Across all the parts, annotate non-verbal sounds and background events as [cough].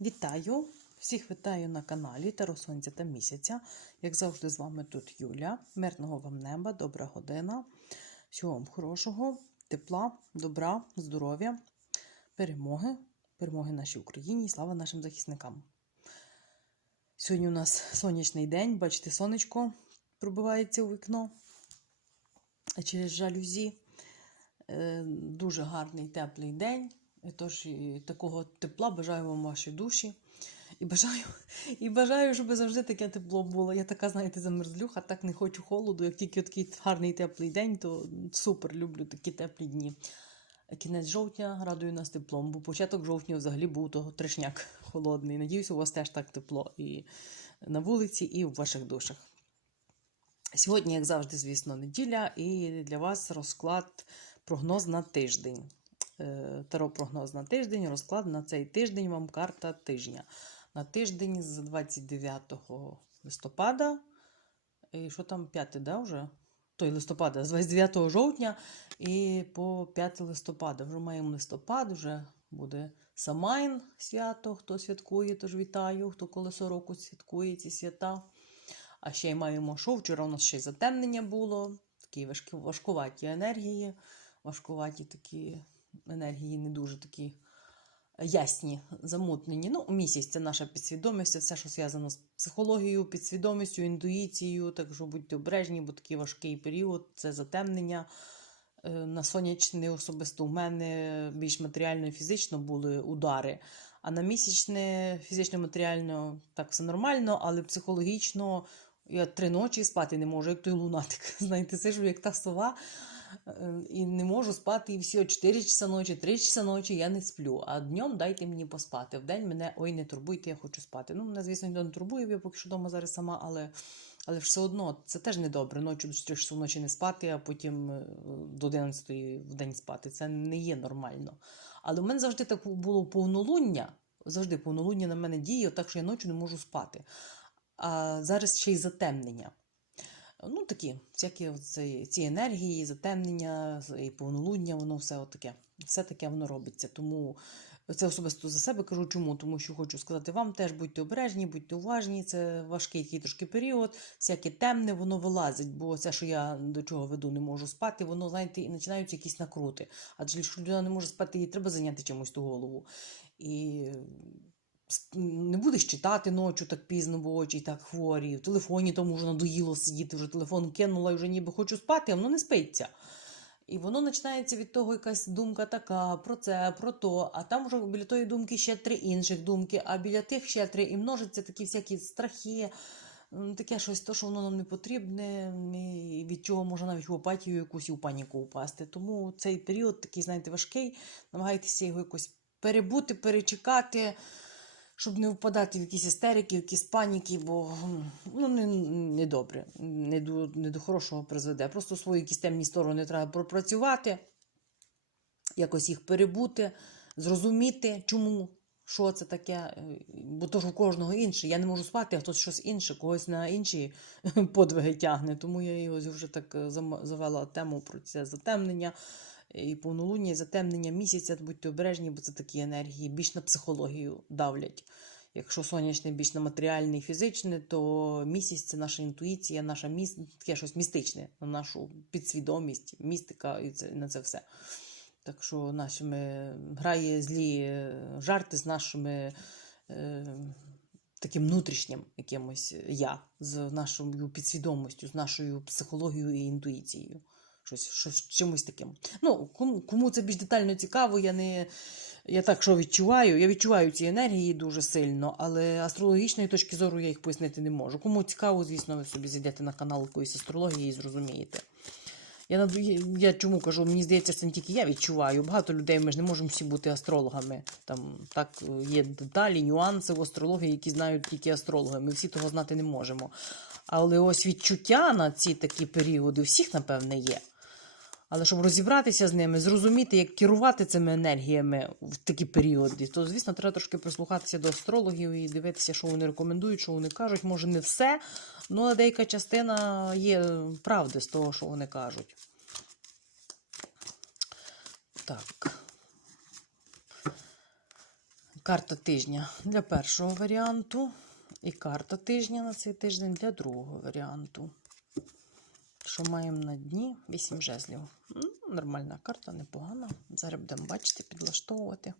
Вітаю! Всіх вітаю на каналі Таро Сонця та місяця. Як завжди, з вами тут Юля. Мирного вам неба, добра година. Всього вам хорошого, тепла, добра, здоров'я, перемоги, перемоги нашій Україні і слава нашим захисникам. Сьогодні у нас сонячний день, бачите, сонечко пробивається у вікно через жалюзі. Е, Дуже гарний теплий день. Тож і такого тепла бажаю вам вашій душі. І бажаю, [laughs] і бажаю, щоб завжди таке тепло було. Я така, знаєте, замерзлюха, так не хочу холоду. Як тільки такий гарний теплий день, то супер люблю такі теплі дні. Кінець жовтня радує нас теплом, бо початок жовтня взагалі був того трешняк холодний. Надіюсь, у вас теж так тепло і на вулиці, і в ваших душах. Сьогодні, як завжди, звісно, неділя, і для вас розклад прогноз на тиждень. Е, Таро прогноз на тиждень, розклад на цей тиждень вам карта тижня. На тиждень з 29 листопада. І що там 5, да, вже? Той листопада, з 29 жовтня і по 5 листопада. Вже маємо листопад, вже буде Самайн свято, хто святкує, тож вітаю, хто колесо року святкує ці свята. А ще й маємо що? Вчора у нас ще й затемнення було, такі важкуваті енергії, важкуваті такі енергії, не дуже такі ясні, замутнені. Ну, місяць це наша підсвідомість, все, що зв'язано з психологією, підсвідомістю, інтуїцією. Так що будьте обережні, бо такий важкий період це затемнення. Е, На сонячне особисто у мене більш матеріально і фізично були удари. А на місячне фізично, матеріально так все нормально, але психологічно я три ночі спати не можу, як той лунатик. [laughs] Знаєте, сижу, як та сова, і не можу спати і все, 4 часа ночі, 3 часа ночі я не сплю. А днем дайте мені поспати. Вдень мене ой, не турбуйте, я хочу спати. Ну, мене, звісно, ніхто не турбує, я поки що вдома зараз сама, але. Але все одно це теж недобре. Ночі до 4 часу ночі не спати, а потім е, до 11 в день спати. Це не є нормально. Але в мене завжди так було повнолуння. Завжди повнолуння на мене діє, так що я ночі не можу спати. А зараз ще й затемнення. Ну, такі, всякі ці, ці енергії, затемнення, і повнолуння, воно все таке. Все таке воно робиться. Тому це особисто за себе кажу. Чому? Тому що хочу сказати вам теж будьте обережні, будьте уважні. Це важкий такий трошки період, всяке темне, воно вилазить, бо це, що я до чого веду, не можу спати, воно, знаєте, і починаються якісь накрути. Адже якщо людина не може спати, їй треба зайняти чимось ту голову. І не будеш читати ночі так пізно, бо очі так хворі. В телефоні тому вже надоїло сидіти, вже телефон кинула і вже ніби хочу спати, а воно не спиться. І воно починається від того, якась думка така, про це, про то, а там вже біля тої думки ще три інших думки, а біля тих ще три, і множаться такі всякі страхи, таке щось, то, що воно нам не потрібне, і від чого можна навіть в апатію якусь і в паніку упасти. Тому цей період такий, знаєте, важкий, намагайтеся його якось перебути, перечекати щоб не впадати в якісь істерики, в якісь паніки, бо ну, не, не добре, не до, не до хорошого призведе. Просто свої якісь темні сторони треба пропрацювати, якось їх перебути, зрозуміти, чому, що це таке. е, Бо то ж у кожного інше. Я не можу спати, а хтось щось інше, когось на інші [laughs] подвиги тягне. Тому я його вже так е, завела тему про це затемнення. І повнолуння, і затемнення місяця, будьте обережні, бо це такі енергії більш на психологію давлять. Якщо сонячне більш на матеріальне і фізичне, то місяць це наша інтуїція, наша міс... таке щось містичне, на нашу підсвідомість, містика і це, на це все. Так що нашими грає злі е, жарти з нашими е, таким внутрішнім якимось я, з нашою підсвідомістю, з нашою психологією і інтуїцією. Щось, щось чимось таким. Ну, кому, кому це більш детально цікаво, я не. Я так що відчуваю, я відчуваю ці енергії дуже сильно, але астрологічної точки зору я їх пояснити не можу. Кому цікаво, звісно, ви собі зайдете на канал якоїсь астрології і зрозумієте. Я, я, чому кажу, мені здається, це не тільки я відчуваю. Багато людей ми ж не можемо всі бути астрологами. Там так є деталі, нюанси в астрології, які знають тільки астрологи. Ми всі того знати не можемо. Але ось відчуття на ці такі періоди всіх, напевне, є. Але щоб розібратися з ними, зрозуміти, як керувати цими енергіями в такі періоди, то, звісно, треба трошки прислухатися до астрологів і дивитися, що вони рекомендують, що вони кажуть. Може, не все, але деяка частина є правди з того, що вони кажуть. Так. карта тижня для першого варіанту. І карта тижня на цей тиждень для другого варіанту. Що маємо на дні? 8 жезлів. М, Нормальна карта, непогана. Зараз будемо бачити, підлаштовувати.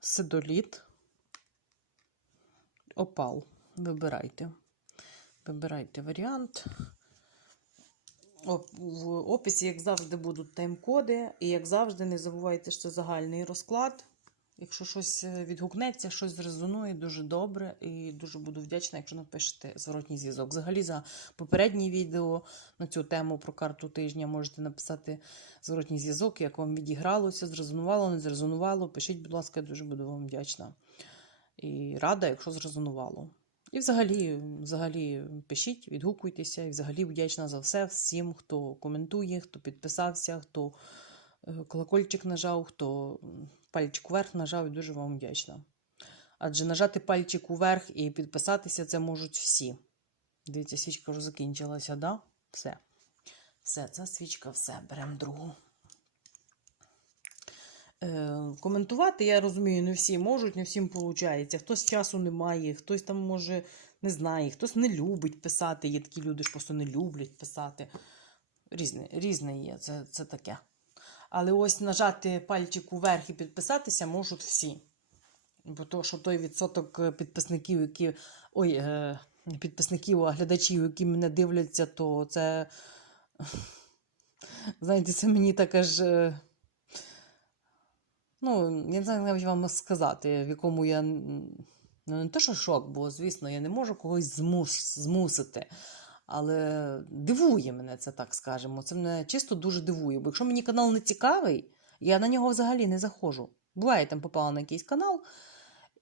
Сидоліт. Опал. Вибирайте. Вибирайте варіант. В описі, як завжди, будуть тайм-коди. І як завжди, не забувайте, що загальний розклад. Якщо щось е, відгукнеться, щось зрезонує, дуже добре і дуже буду вдячна, якщо напишете зворотній зв'язок. Взагалі, за попереднє відео на цю тему про карту тижня можете написати зворотній зв'язок, як вам відігралося, зрезонувало, не зрезонувало. Пишіть, будь ласка, дуже буду вам вдячна. І рада, якщо зрезонувало. І взагалі, взагалі пишіть, відгукуйтеся, і взагалі вдячна за все всім, хто коментує, хто підписався, хто е, колокольчик нажав, хто пальчик вверх нажав, і дуже вам вдячна. Адже нажати пальчик уверх і підписатися це можуть всі. Дивіться, свічка вже закінчилася, да? Все. Все, ця свічка, все, беремо другу. Е, коментувати, я розумію, не всі можуть, не всім виходить. Хтось часу не має, хтось там може не знає, хтось не любить писати. Є такі люди, що просто не люблять писати. Різне, різне є, це, це таке. Але ось нажати пальчик уверх і підписатися можуть всі. Бо то, що той відсоток е, підписників, які. Ой, е, підписників, а глядачів, які мене дивляться, то це. [laughs] Знаєте, це мені таке ж. е, Ну, я не знаю навіть вам сказати, в якому я. Ну, не те, що шок, бо, звісно, я не можу когось змус, змусити. Але дивує мене це, так скажемо. Це мене чисто дуже дивує. Бо якщо мені канал не цікавий, я на нього взагалі не заходжу. Буває, там попала на якийсь канал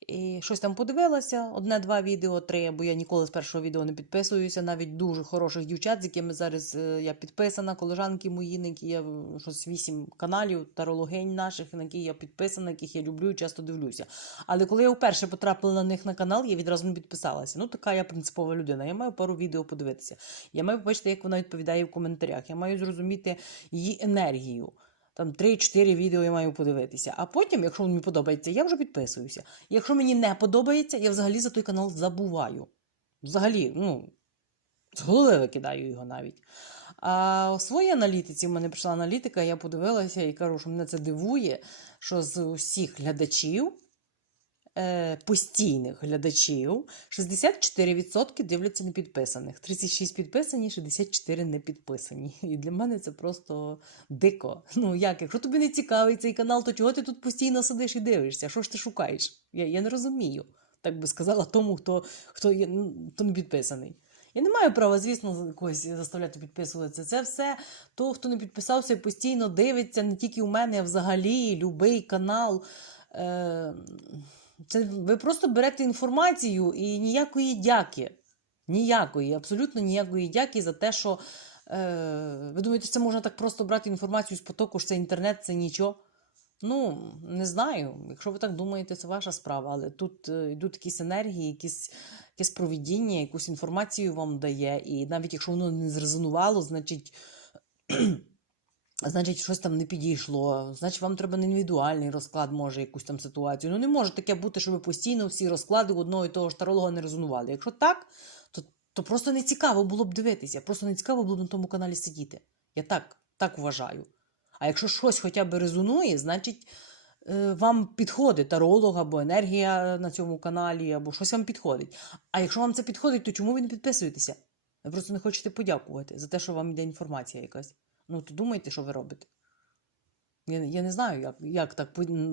і щось там подивилася, одне-два відео, три, бо я ніколи з першого відео не підписуюся. Навіть дуже хороших дівчат, з якими зараз е, я підписана, колежанки мої, на які я щось вісім каналів, тарологинь наших, на які я підписана, яких я люблю і часто дивлюся. Але коли я вперше потрапила на них на канал, я відразу не підписалася. Ну, така я принципова людина. Я маю пару відео подивитися. Я маю побачити, як вона відповідає в коментарях. Я маю зрозуміти її енергію. Там 3-4 відео я маю подивитися. А потім, якщо мені подобається, я вже підписуюся. Якщо мені не подобається, я взагалі за той канал забуваю. Взагалі, ну, з голови викидаю його навіть. А у своїй аналітиці в мене прийшла аналітика, я подивилася і кажу, що мене це дивує, що з усіх глядачів, постійних глядачів, 64% дивляться не підписаних. 36 підписані, 64 не підписані. І для мене це просто дико. Ну як, якщо тобі не цікавий цей канал, то чого ти тут постійно сидиш і дивишся? Що ж ти шукаєш? Я, я не розумію. Так би сказала тому, хто, хто, є, ну, хто не підписаний. Я не маю права, звісно, когось заставляти підписуватися. Це все то, хто не підписався постійно дивиться не тільки у мене, а взагалі, любий канал. Е, це ви просто берете інформацію і ніякої дяки. Ніякої, абсолютно ніякої дяки за те, що е, ви думаєте, це можна так просто брати інформацію з потоку, що це інтернет, це нічого. Ну, не знаю. Якщо ви так думаєте, це ваша справа, але тут е, йдуть якісь енергії, якісь, якесь провідіння, якусь інформацію вам дає. І навіть якщо воно не зрезонувало, значить. Значить, щось там не підійшло. Значить, вам треба індивідуальний розклад, може, якусь там ситуацію. Ну, не може таке бути, що ви постійно всі розклади одного і того ж таролога не резонували. Якщо так, то, то просто не цікаво було б дивитися, просто не цікаво було б на тому каналі сидіти. Я так, так вважаю. А якщо щось хоча б резонує, значить е, вам підходить таролог або енергія на цьому каналі, або щось вам підходить. А якщо вам це підходить, то чому ви не підписуєтеся? Ви просто не хочете подякувати за те, що вам йде інформація якась. Ну, то думайте, що ви робите. Я, я не знаю, як, як так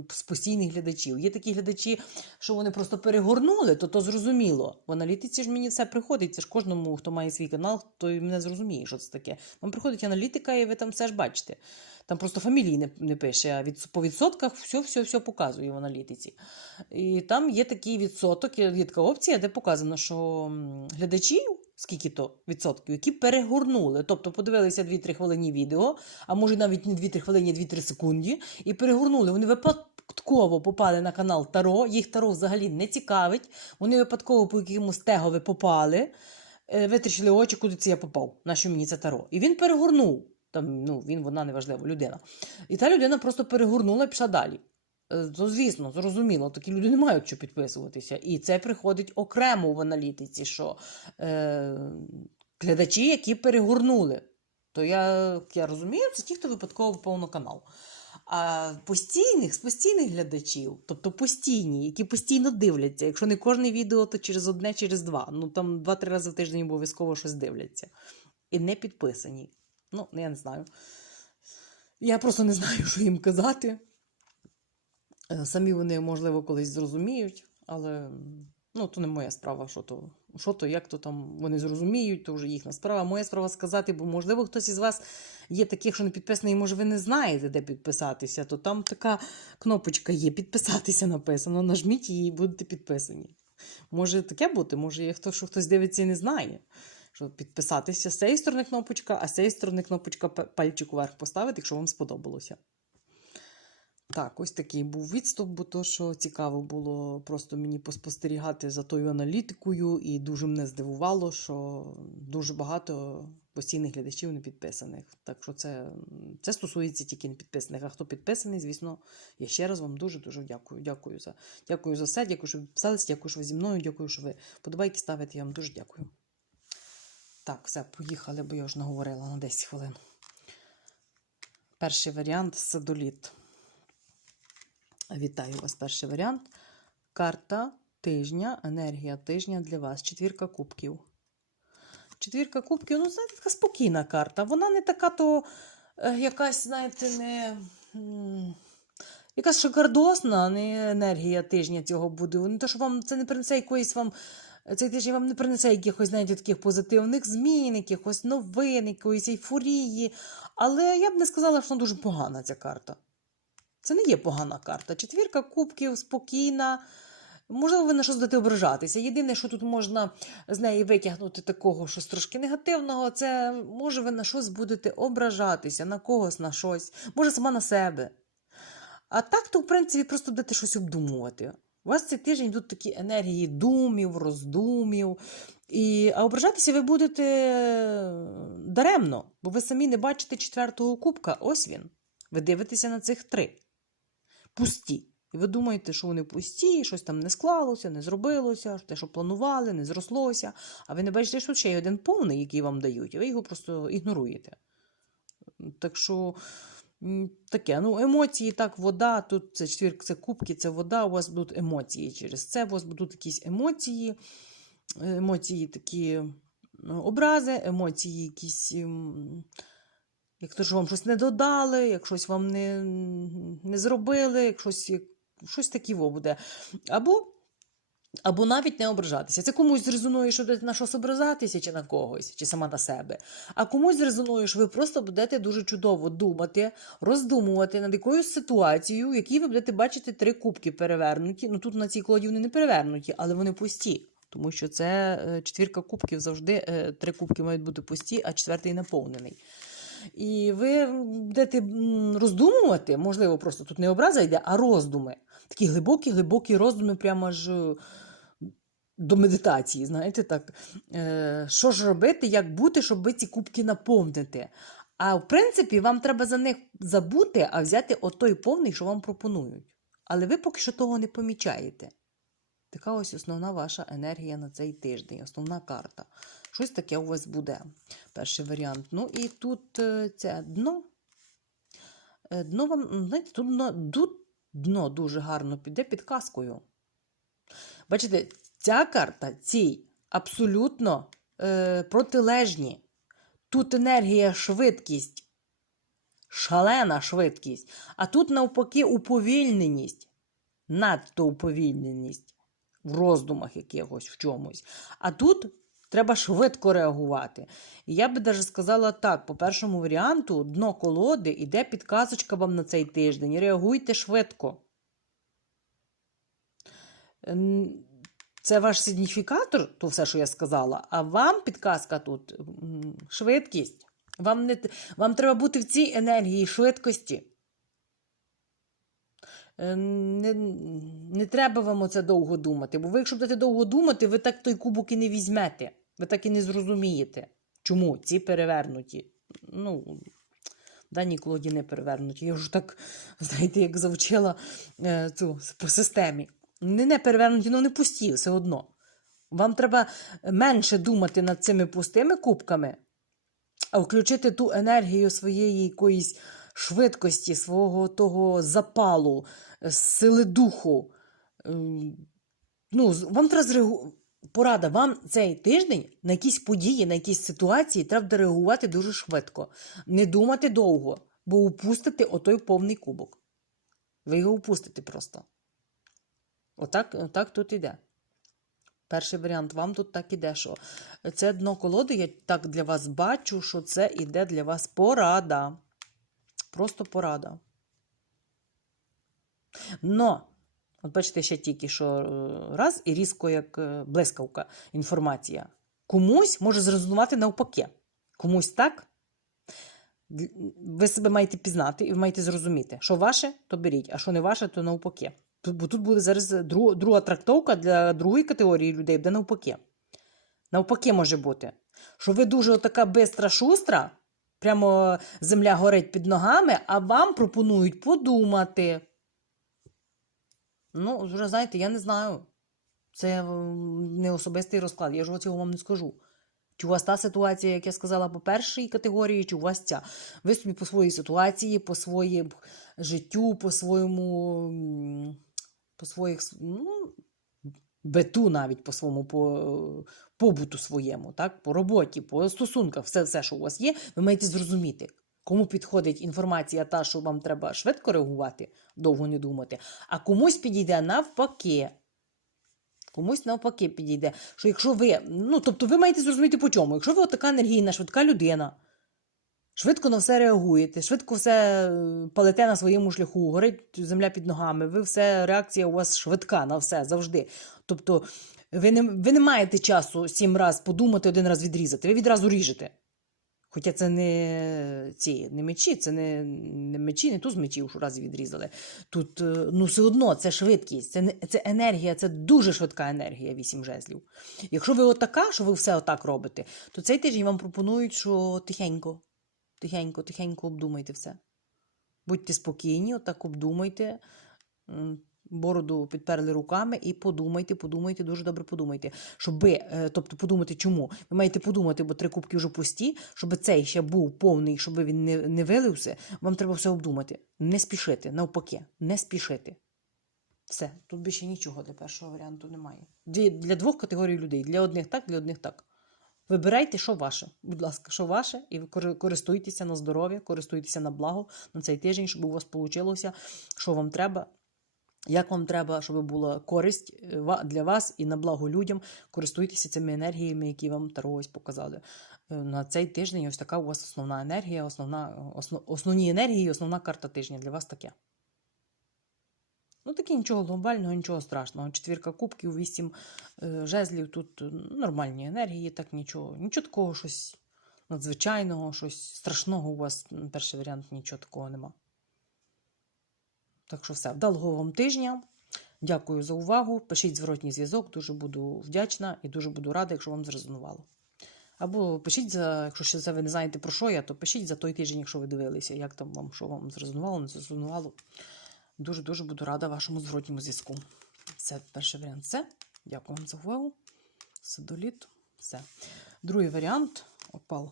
з постійних глядачів. Є такі глядачі, що вони просто перегорнули, то то зрозуміло. В аналітиці ж мені все приходить. Це ж кожному, хто має свій канал, той мене зрозуміє, що це таке. Вам приходить аналітика, і ви там все ж бачите. Там просто фамілії не, не пише, а від, по відсотках все, все, все показує в аналітиці. І там є такий відсоток, є така опція, де показано, що глядачів, скільки то відсотків, які перегорнули. Тобто подивилися 2-3 хвилини відео, а може навіть не 2-3 хвилини, а 2-3 секунди, і перегорнули. Вони випадково попали на канал Таро, їх Таро взагалі не цікавить. Вони випадково по якомусь тегові попали, е, витріщили очі, куди це я попав, на що мені це Таро. І він перегорнув. Там, ну, він, вона неважливо, людина. І та людина просто перегорнула і пішла далі. Е, то звісно, зрозуміло, такі люди не мають що підписуватися. І це приходить окремо в аналітиці, що е, глядачі, які перегорнули. То я, я розумію, це ті, хто випадково попав на канал. А постійних, з постійних глядачів, тобто постійні, які постійно дивляться. Якщо не кожне відео, то через одне, через два. Ну там два-три рази в тиждень обов'язково щось дивляться. І не підписані. Ну, я не знаю. Я просто не знаю, що їм казати. Е, Самі вони, можливо, колись зрозуміють, але ну, то не моя справа, що то, що то, як то там вони зрозуміють, то вже їхня справа. Моя справа сказати, бо, можливо, хтось із вас є таких, що не підписаний, і може ви не знаєте, де підписатися, то там така кнопочка є підписатися написано. Нажміть її і будете підписані. Може таке бути, може є хто, що хтось дивиться і не знає. Що підписатися з цієї сторони кнопочка, а з цієї сторони кнопочка пальчик вверх поставити, якщо вам сподобалося. Так, ось такий був відступ, бо то, що цікаво було просто мені поспостерігати за тою аналітикою, і дуже мене здивувало, що дуже багато постійних глядачів не підписаних. Так що це, це стосується тільки не підписаних. А хто підписаний, звісно, я ще раз вам дуже-дуже дякую. Дякую за, дякую за все, дякую, що ви підписалися, дякую, що ви зі мною, дякую, що ви подобайки ставите. Я вам дуже дякую. Так, все, поїхали, бо я вже наговорила на 10 хвилин. Перший варіант садоліт. Вітаю вас, перший варіант. Карта тижня, енергія тижня для вас. Четвірка кубків. Четвірка кубків, ну, знаєте, така спокійна карта. Вона не така, то е, якась, знаєте, не. Якась шикардосна не енергія тижня цього буде. Не то, що вам це не принесе якоїсь вам. Цей тиждень вам не принесе якихось, знаєте, таких позитивних змін, якихось новин, якоїсь ейфорії. Але я б не сказала, що вона дуже погана ця карта. Це не є погана карта. Четвірка кубків спокійна. Можливо, ви на щось будете ображатися. Єдине, що тут можна з неї витягнути такого щось трошки негативного, це може ви на щось будете ображатися, на когось, на щось, може сама на себе. А так, то, в принципі, просто будете щось обдумувати. У вас цей тиждень йдуть такі енергії думів, роздумів. І, а ображатися ви будете даремно, бо ви самі не бачите четвертого кубка. Ось він. Ви дивитеся на цих три. Пусті. І ви думаєте, що вони пусті, щось там не склалося, не зробилося, те, що планували, не зрослося. А ви не бачите, що ще є один повний, який вам дають, а ви його просто ігноруєте. Так що таке, ну, емоції, так, вода, тут це четвірка, це кубки, це вода, у вас будуть емоції через це, у вас будуть якісь емоції, емоції такі ну, образи, емоції якісь. М, як то ж вам щось не додали, як вам не, не зробили, як щось, як, щось таке буде. Або, або навіть не ображатися. Це комусь зрезонує, що на щось ображатися, чи на когось, чи сама на себе. А комусь зрезонує, що ви просто будете дуже чудово думати, роздумувати над якоюсь ситуацією, в якій ви будете бачити три кубки перевернуті. Ну тут на цій колоді вони не перевернуті, але вони пусті. Тому що це е, четвірка кубків завжди е, три кубки мають бути пусті, а четвертий наповнений. І ви будете роздумувати, можливо, просто тут не образа йде, а роздуми. Такі глибокі, глибокі роздуми, прямо ж е, до медитації, знаєте, так. Е, Що ж робити, як бути, щоб ви ці кубки наповнити? А в принципі, вам треба за них забути, а взяти отой повний, що вам пропонують. Але ви поки що того не помічаєте. Така ось основна ваша енергія на цей тиждень, основна карта. Щось таке у вас буде. Перший варіант. Ну і тут е, це дно. Е, Дно вам, знаєте, тут дно, дно дуже гарно піде підказкою. Бачите, ця карта цій абсолютно е, протилежні. Тут енергія, швидкість, шалена швидкість, а тут, навпаки, уповільненість, надто уповільненість в роздумах якихось в чомусь. А тут треба швидко реагувати. І я би навіть сказала так: по першому варіанту, дно колоди іде підказочка вам на цей тиждень. Реагуйте швидко. Ем, Це ваш сигніфікатор, то все, що я сказала, а вам підказка тут швидкість. Вам, не, вам треба бути в цій енергії швидкості. Е, Не, не треба вам оце довго думати, бо ви, якщо будете довго думати, ви так той кубок і не візьмете. Ви так і не зрозумієте, чому ці перевернуті. Ну, В даній колоді не перевернуті. Я вже так, знаєте, як завчила е, цю по системі. Не, не перевернуті, ну не пусті, все одно. Вам треба менше думати над цими пустими кубками, а включити ту енергію своєї якоїсь швидкості, свого того запалу, е, сили духу. Ем, Ну, вам треба зреагу... Порада, вам цей тиждень на якісь події, на якісь ситуації треба реагувати дуже швидко. Не думати довго, бо упустите отой повний кубок. Ви його упустите просто. Отак, отак тут іде. Перший варіант вам тут так іде, що це дно колоди, я так для вас бачу, що це іде для вас порада. Просто порада. Но, от бачите, ще тільки що е, раз і різко, як е, блискавка, інформація. Комусь може зрезонувати навпаки. Комусь так. Ви себе маєте пізнати і маєте зрозуміти, що ваше, то беріть, а що не ваше, то навпаки. Бо тут буде зараз друга, друга трактовка для другої категорії людей, де навпаки. Навпаки може бути. Що ви дуже така бистра шустра, прямо земля горить під ногами, а вам пропонують подумати. Ну, вже знаєте, я не знаю. Це не особистий розклад, я ж цього вам не скажу. Чи у вас та ситуація, як я сказала, по першій категорії, чи у вас ця? Ви собі по своїй ситуації, по своєму життю, по своєму, по своїх ну, биту навіть по своєму по, побуту своєму, так? по роботі, по стосунках, все, все, що у вас є, ви маєте зрозуміти. Кому підходить інформація та, що вам треба швидко реагувати, довго не думати, а комусь підійде навпаки. Комусь навпаки підійде. Що якщо ви, ну тобто ви маєте зрозуміти по чому. Якщо ви така енергійна, швидка людина, швидко на все реагуєте, швидко все е, палите на своєму шляху, горить земля під ногами, ви все, реакція у вас швидка на все завжди. Тобто ви не, ви не маєте часу сім раз подумати, один раз відрізати, ви відразу ріжете. Хоча це не ці не мечі, це не, не мечі, не туз мечів, що раз відрізали. Тут е, ну все одно це швидкість, це, це енергія, це дуже швидка енергія, вісім жезлів. Якщо ви отака, що ви все отак робите, то цей тиждень вам пропонують, що тихенько, тихенько, тихенько обдумайте все. Будьте спокійні, отак обдумайте. Бороду підперли руками і подумайте, подумайте, дуже добре подумайте. Щоб е, тобто подумати, чому? Ви маєте подумати, бо три кубки вже пусті, щоб цей ще був повний, щоб він не, не вилився, вам треба все обдумати. Не спішити, навпаки, не спішити. Все, тут більше нічого для першого варіанту немає. Для двох категорій людей. Для одних так, для одних так. Вибирайте, що ваше. Будь ласка, що ваше, і користуйтеся на здоров'я, користуйтеся на благо на цей тиждень, щоб у вас вийшло, що вам треба. Як вам треба, щоб була користь е, для вас і на благо людям, користуйтеся цими енергіями, які вам Таро ось показали. Е, На цей тиждень ось така у вас основна енергія, основна, основ, основні енергії, основна карта тижня для вас таке. Ну, таке нічого глобального, нічого страшного. Четвірка кубків, вісім е, жезлів, тут е, нормальні енергії, так нічого. Нічого такого, щось надзвичайного, щось страшного у вас, перший варіант, нічого такого нема. Так що все, вдалого вам тижня. Дякую за увагу. Пишіть зворотній зв'язок, дуже буду вдячна і дуже буду рада, якщо вам зрезонувало. Або пишіть за, якщо ще ви не знаєте про що я, то пишіть за той тиждень, якщо ви дивилися, як там вам, що вам зрезонувало, не зрезонувало. Дуже-дуже буду рада вашому зворотньому зв'язку. Це перший варіант. Все. Дякую вам за увагу. Сидоліт. Все. Другий варіант. Опал.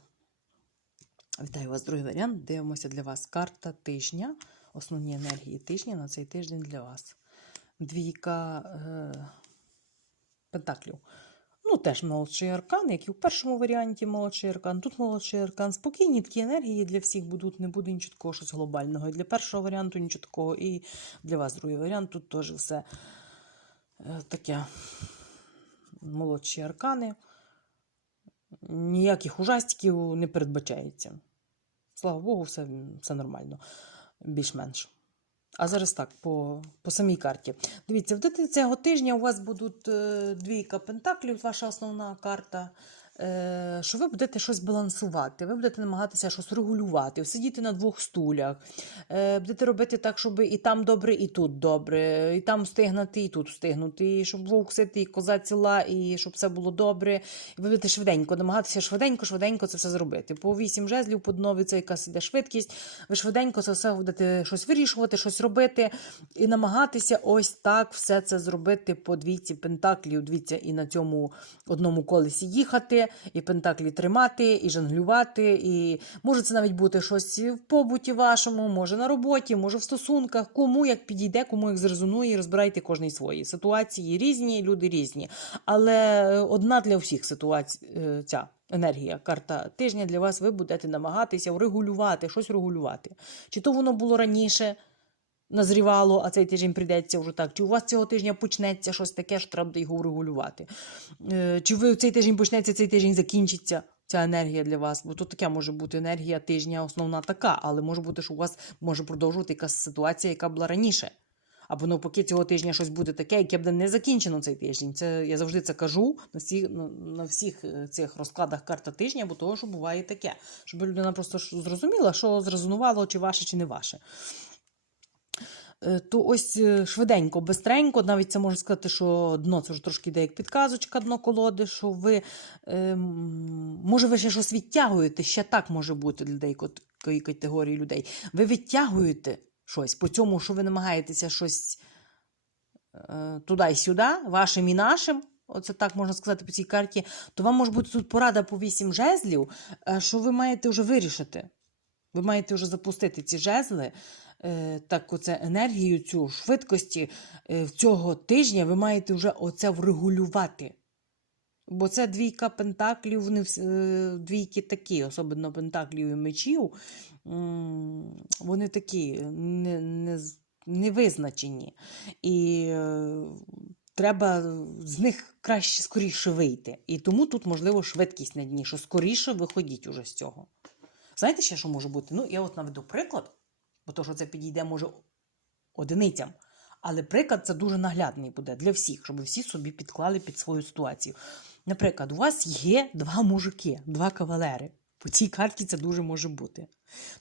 Вітаю вас, другий варіант. Дивимося для вас карта тижня. Основні енергії тижня на цей тиждень для вас. Двійка е, пентаклів. Ну, теж молодший аркан, як і в першому варіанті молодший аркан. Тут молодший аркан. Спокійні такі енергії для всіх будуть, не буде нічого такого щось глобального. І для першого варіанту нічого такого. І для вас другий варіант. Тут теж все е, таке молодші аркани. Ніяких ужастиків не передбачається. Слава Богу, все, все нормально, більш-менш. А зараз так, по, по самій карті. Дивіться, в цього тижня у вас будуть дві двійка пентаклів, ваша основна карта. Е, що ви будете щось балансувати, ви будете намагатися щось регулювати, сидіти на двох стулях, е, будете робити так, щоб і там добре, і тут добре, і там встигнути, і тут встигнути, і щоб вовк сити, і коза ціла, і щоб все було добре. І ви будете швиденько намагатися швиденько, швиденько це все зробити. По вісім жезлів, по якась іде швидкість. Ви швиденько це все будете щось вирішувати, щось робити і намагатися ось так все це зробити по двійці пентаклів. Дивіться, і на цьому одному колесі їхати, і пентаклі тримати, і жонглювати. І може це навіть бути щось в побуті вашому, може на роботі, може в стосунках, кому як підійде, кому як зрезонує, розбирайте кожний свої. Ситуації різні, люди різні. Але одна для всіх ситуацій е, ця. Енергія, карта тижня для вас ви будете намагатися врегулювати, щось регулювати. Чи то воно було раніше, назрівало, а цей тиждень прийдеться вже так. Чи у вас цього тижня почнеться щось таке, що треба його врегулювати? Е, Чи ви цей тиждень почнеться, цей тиждень закінчиться ця енергія для вас? Бо тут таке може бути енергія тижня, основна така, але може бути, що у вас може продовжувати якась ситуація, яка була раніше. Або навпаки, цього тижня щось буде таке, яке буде не закінчено цей тиждень. Це я завжди це кажу на всіх на всіх е, цих розкладах карта тижня, бо того, що буває таке, щоб людина просто зрозуміла, що зрезонувало, чи ваше, чи не ваше. Е, То ось е, швиденько, бистренько, навіть це можна сказати, що дно це вже трошки йде як підказочка, дно колоди, що ви, е, може, ви ще щось відтягуєте, ще так може бути для деякої категорії людей. Ви відтягуєте щось по цьому, що ви намагаєтеся щось е, туди й сюди, вашим і нашим. Оце так можна сказати по цій карті, то вам може бути тут порада по вісім жезлів, що ви маєте вже вирішити. Ви маєте вже запустити ці жезли, так оце енергію, цю швидкості е, цього тижня ви маєте вже оце врегулювати. Бо це двійка пентаклів, вони вс- е, двійки такі, особливо пентаклів і мечів, вони такі не, не, з- невизначені. І е, треба з них краще скоріше вийти. І тому тут, можливо, швидкість на дні, що скоріше виходіть уже з цього. Знаєте ще, що може бути? Ну, я от наведу приклад, бо то, що це підійде, може, одиницям. Але приклад це дуже наглядний буде для всіх, щоб всі собі підклали під свою ситуацію. Наприклад, у вас є два мужики, два кавалери. По цій карті це дуже може бути.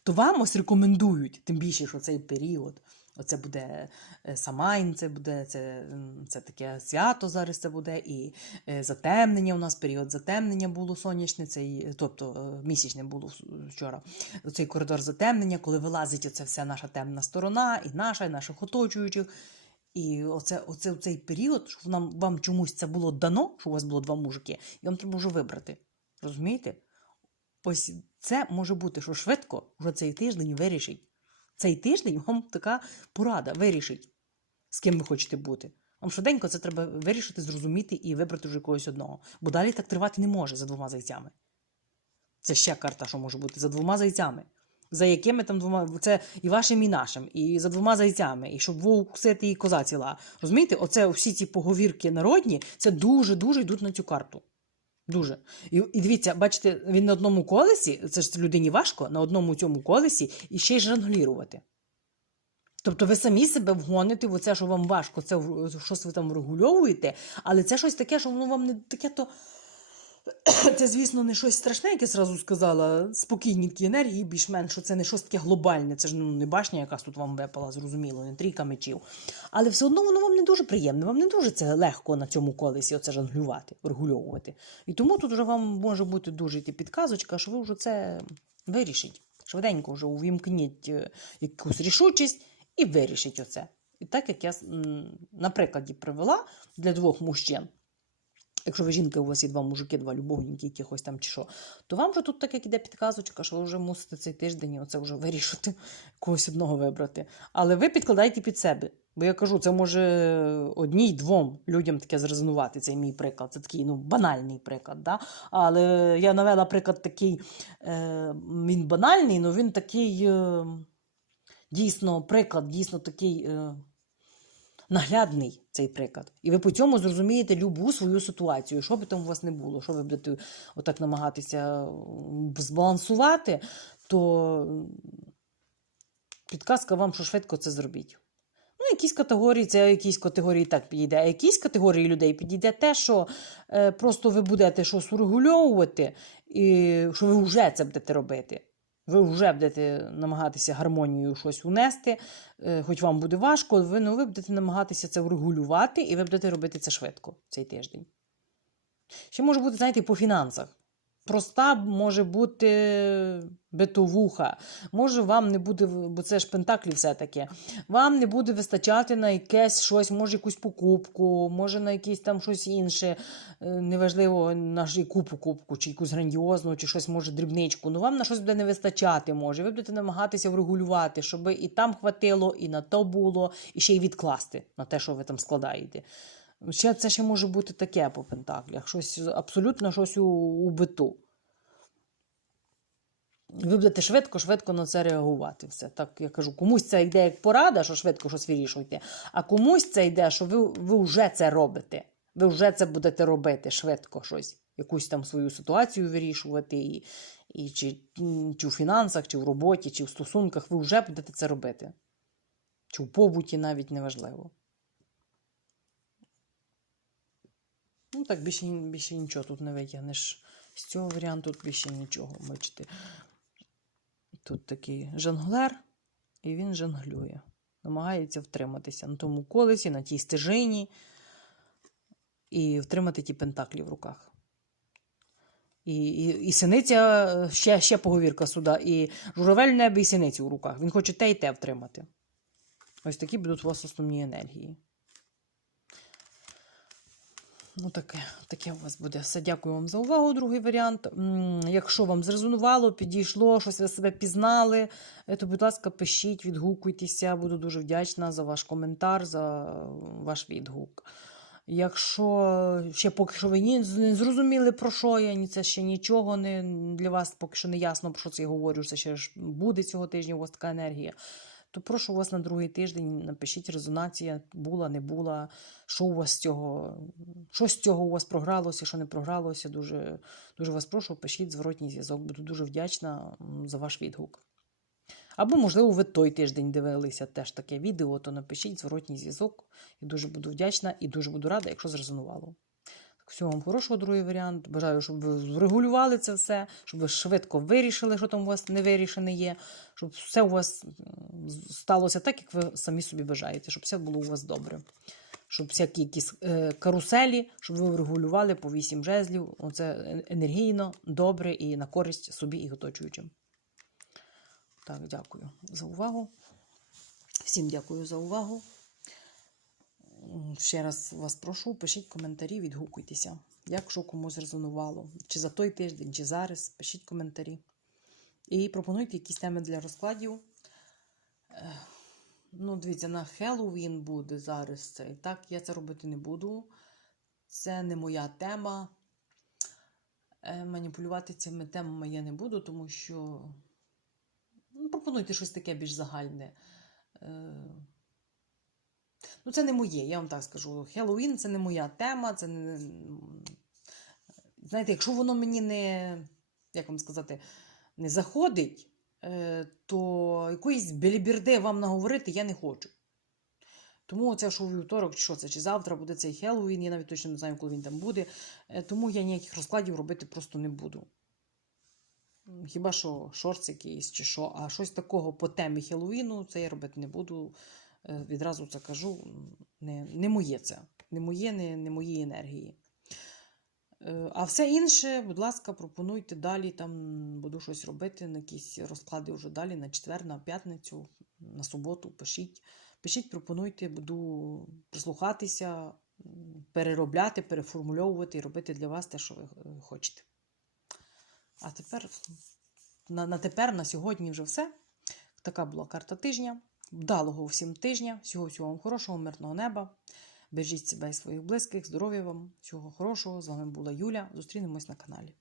То вам ось рекомендують, тим більше, що цей період. Оце буде е, Самайн, це буде це, це таке свято зараз це буде, і е, затемнення. У нас період затемнення було сонячне, цей, тобто е, місячне було вчора. Цей коридор затемнення, коли вилазить оця вся наша темна сторона, і наша, і наших оточуючих. І оце, оце цей період, що нам, вам чомусь це було дано, що у вас було два мужики, і вам треба вже вибрати. Розумієте? Ось це може бути, що швидко вже цей тиждень вирішить. Цей тиждень вам така порада вирішить, з ким ви хочете бути. Вам швиденько це треба вирішити, зрозуміти і вибрати вже когось одного. Бо далі так тривати не може за двома зайцями. Це ще карта, що може бути за двома зайцями. За якими там двома. Це і вашим, і нашим, і за двома зайцями, і щоб вовк сити, і коза ціла. Розумієте, оце всі ці поговірки народні, це дуже-дуже йдуть на цю карту. Дуже. І, і дивіться, бачите, він на одному колесі, це ж людині важко, на одному цьому колесі і ще й жонглірувати. Тобто ви самі себе вгоните в оце, що вам важко, це щось ви там врегульовуєте, але це щось таке, що воно вам не таке то. [coughs] Це, звісно, не щось страшне, як я зразу сказала. Спокійні такі енергії, більш-менш, що це не щось таке глобальне. Це ж ну, не башня, якась тут вам випала, зрозуміло, не трійка мечів. Але все одно воно вам не дуже приємне, вам не дуже це легко на цьому колесі оце жонглювати, регульовувати. І тому тут вже вам може бути дуже йти підказочка, що ви вже це вирішіть. Швиденько вже увімкніть е, якусь рішучість і вирішіть оце. І так як я на прикладі привела для двох мужчин. Якщо ви жінка, у вас є два мужики, два любовники, якихось там чи що, то вам вже тут так як іде підказочка, що ви вже мусите цей тиждень оце вже вирішити, [laughs] когось одного вибрати. Але ви підкладайте під себе. Бо я кажу, це може одній двом людям таке зрезонувати, цей мій приклад. Це такий ну, банальний приклад. Да? Але я навела приклад такий, е, він банальний, але він такий е, дійсно приклад, дійсно такий. Е, наглядний цей приклад. І ви по цьому зрозумієте любу свою ситуацію, що би там у вас не було, що ви будете отак намагатися збалансувати, то підказка вам, що швидко це зробіть. Ну якісь категорії, це якісь категорії так підійде, а якісь категорії людей підійде те, що е, просто ви будете щось урегульовувати, і що ви вже це будете робити. Ви вже будете намагатися гармонію щось унести, е, хоч вам буде важко, ви, ну, ви будете намагатися це врегулювати, і ви будете робити це швидко цей тиждень. Ще може бути, знаєте, по фінансах. Проста може бути битовуха. Може, вам не буде, бо це ж пентаклі все-таки. Вам не буде вистачати на якесь щось, може, якусь покупку, може на якесь там щось інше. Е, Неважливо, на яку покупку, чи якусь грандіозну, чи щось може дрібничку. Ну вам на щось буде не вистачати, може. Ви будете намагатися врегулювати, щоб і там хватило, і на то було, і ще й відкласти на те, що ви там складаєте. Ще це ще може бути таке по пентаклях, щось абсолютно щось у, у биту. Ви будете швидко, швидко на це реагувати. Все. Так я кажу, комусь це йде як порада, що швидко щось вирішуйте, а комусь це йде, що ви, ви вже це робите. Ви вже це будете робити швидко щось, якусь там свою ситуацію вирішувати, і, і чи, чи в фінансах, чи в роботі, чи в стосунках, ви вже будете це робити. Чи в побуті навіть неважливо. Ну, так більше, більше нічого тут не витягнеш. З цього варіанту тут більше нічого. Бачите. Тут такий жонглер, і він жонглює. Намагається втриматися на тому колесі, на тій стежині, і втримати ті пентаклі в руках. І, і, і синиця, е, ще, ще поговірка сюди, і журавель в небі, і синицю в руках. Він хоче те і те втримати. Ось такі будуть у вас основні енергії. Ну, таке, таке у вас буде все. Дякую вам за увагу. Другий варіант. Якщо вам зрезонувало, підійшло, щось ви себе пізнали, е, то, будь ласка, пишіть, відгукуйтеся. Буду дуже вдячна за ваш коментар, за ваш відгук. Якщо ще поки що ви не зрозуміли, про що я, ні це ще нічого не для вас поки що не ясно, про що це я говорю. Це ще ж буде цього тижня у вас така енергія. То прошу вас на другий тиждень напишіть резонація, була, не була, що у вас з цього, що з цього у вас програлося, що не програлося. Дуже, дуже вас прошу, пишіть зворотній зв'язок. Буду дуже вдячна за ваш відгук. Або, можливо, ви той тиждень дивилися теж таке відео, то напишіть зворотній зв'язок. І дуже буду вдячна і дуже буду рада, якщо зрезонувало. Всього вам хорошого, другий варіант. Бажаю, щоб ви врегулювали це все, щоб ви швидко вирішили, що там у вас не вирішене є, щоб все у вас сталося так, як ви самі собі бажаєте, щоб все було у вас добре. Щоб всякі якісь е, каруселі, щоб ви врегулювали по вісім жезлів. Оце енергійно, добре і на користь собі і оточуючим. Так, дякую за увагу. Всім дякую за увагу. Ще раз вас прошу, пишіть коментарі, відгукуйтеся. Якщо комусь резонувало, чи за той тиждень, чи зараз, пишіть коментарі. І пропонуйте якісь теми для розкладів. Е, Ну, дивіться, на Хеллоуін буде зараз це. І так, я це робити не буду. Це не моя тема. Е, Маніпулювати цими темами я не буду, тому що ну, пропонуйте щось таке більш загальне. Ну, це не моє, я вам так скажу. Хеллоуін це не моя тема. Це не... Знаєте, якщо воно мені не, як вам сказати, не заходить, е, то якоїсь белібірди вам наговорити я не хочу. Тому це що у вівторок, чи що це, чи завтра буде цей Хеллоуін, я навіть точно не знаю, коли він там буде. Е, Тому я ніяких розкладів робити просто не буду. Хіба що шорт якийсь чи що, а щось такого по темі Хеллоуіну, це я робити не буду. Е, Відразу це кажу, не, не моє це, не моє, не, не мої енергії. Е, А все інше, будь ласка, пропонуйте далі. Там буду щось робити, на якісь розклади вже далі, на четвер, на п'ятницю, на суботу. Пишіть. Пишіть, пропонуйте, буду прислухатися, переробляти, переформульовувати і робити для вас те, що ви е, хочете. А тепер на, на тепер, на сьогодні вже все. Така була карта тижня. Вдалого всім тижня. Всього всього вам хорошого, мирного неба. Бережіть себе і своїх близьких, здоров'я вам, всього хорошого. З вами була Юля. Зустрінемось на каналі.